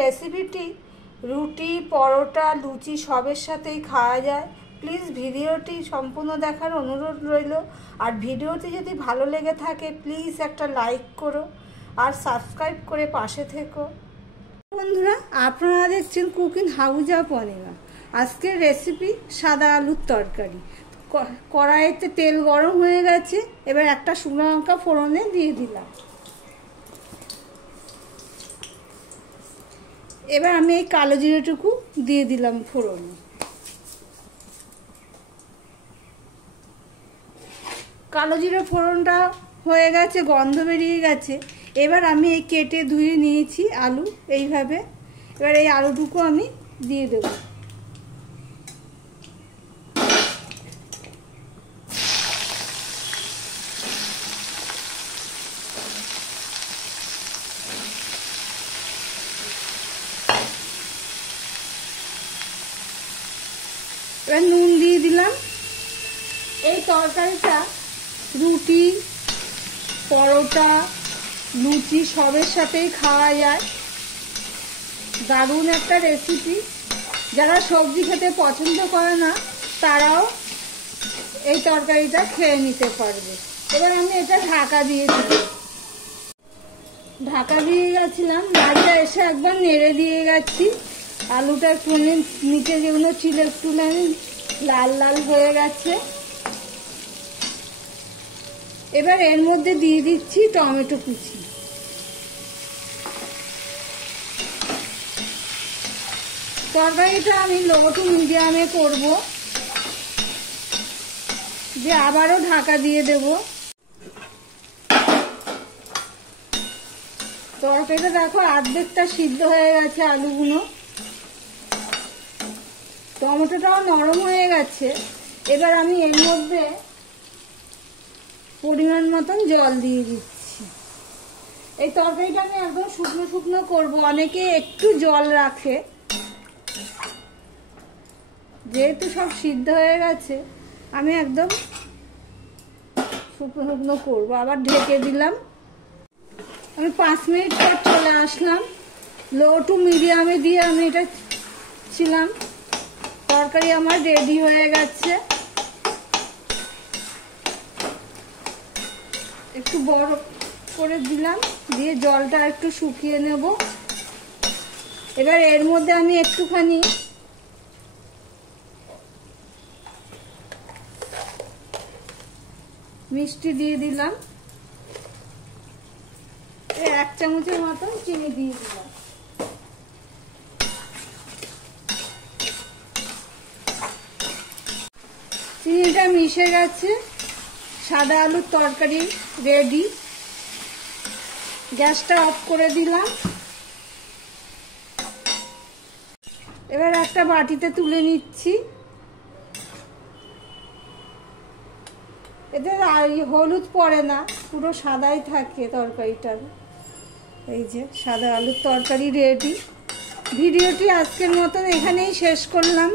রেসিপিটি রুটি, পরোটা, লুচি সবের সাথেই খাওয়া যায়। প্লিজ ভিডিওটি সম্পূর্ণ দেখার অনুরোধ রইল। আর ভিডিওটি যদি ভালো লেগে থাকে প্লিজ একটা লাইক করো আর সাবস্ক্রাইব করে পাশে থেকো। বন্ধুরা, আপনারা দেখছেন কুকিং হাউস অফ অনিমা। আজকের রেসিপি সাদা আলুর তরকারি। কড়াইতে তেল গরম হয়ে গেছে, এবার একটা শুকনো লঙ্কা ফোড়নে দিয়ে দিলাম। এবার আমি এই কালো জিরেটুকু দিয়ে দিলাম ফোড়নে। কালো জিরে ফোড়নটা হয়ে গেছে, গন্ধ বেরিয়ে গেছে। এবার আমি এই কেটে ধুয়ে নিয়েছি আলু এইভাবে। এবার এই আলুটুকু আমি দিয়ে দেব। এবার নুন দিয়ে দিলাম। এই তরকারিটা রুটি, পরোটা, লুচি সবের সাথেই খাওয়া যায়। দারুণ একটা রেসিপি। যারা সবজি খেতে পছন্দ করে না তারাও এই তরকারিটা খেয়ে নিতে পারবে। এবার আমি এটা ঢাকা দিয়ে দিই। ঢাকা দিয়ে গেছিলাম, মাঝে এসে একবার নেড়ে দিয়ে গেছি। আলুটা একটু নিচে যেগুলো ছিল একটু লাল লাল হয়ে গেছে। এবার এর মধ্যে দিয়ে দিচ্ছি টমেটো কুচি। তরকারিটা আমি লো টু মিডিয়ামে করব, যে আবারও ঢাকা দিয়ে দেব। তরকারিটা দেখো অর্ধেকটা সিদ্ধ হয়ে গেছে আলুগুলো, টমেটোটাও নরম হয়ে গেছে। এবার আমি এর মধ্যে পরিমাণ মতন জল দিয়ে দিচ্ছি। এই তরকারিটা আমি একদম শুকনো শুকনো করবো। অনেকে একটু জল রাখে, যেহেতু সব সিদ্ধ হয়ে গেছে আমি একদম শুকনো শুকনো করবো। আবার ঢেকে দিলাম। আমি 5 মিনিট পর চলে আসলাম। লো টু মিডিয়ামে দিয়ে আমি এটা ছিলাম। তরকারি আমার রেডি হয়ে গেছে। একটু বড় করে দিলাম, দিয়ে জলটা একটু শুকিয়ে নেব। এবার এর মধ্যে আমি একটুখানি মিষ্টি দিয়ে দিলাম। 1 চামচের মতন চিনি দিয়ে দিলাম। চিনিটা মিশে গেছে। সাদা আলুর তরকারি রেডি। গ্যাসটা অফ করে দিলাম। এবার একটা বাটিতে তুলে নিচ্ছি। এতে হলুদ পড়ে না, পুরো সাদাই থাকে তরকারিটার। এই যে সাদা আলুর তরকারি রেডি। ভিডিওটি আজকের মতন এখানেই শেষ করলাম।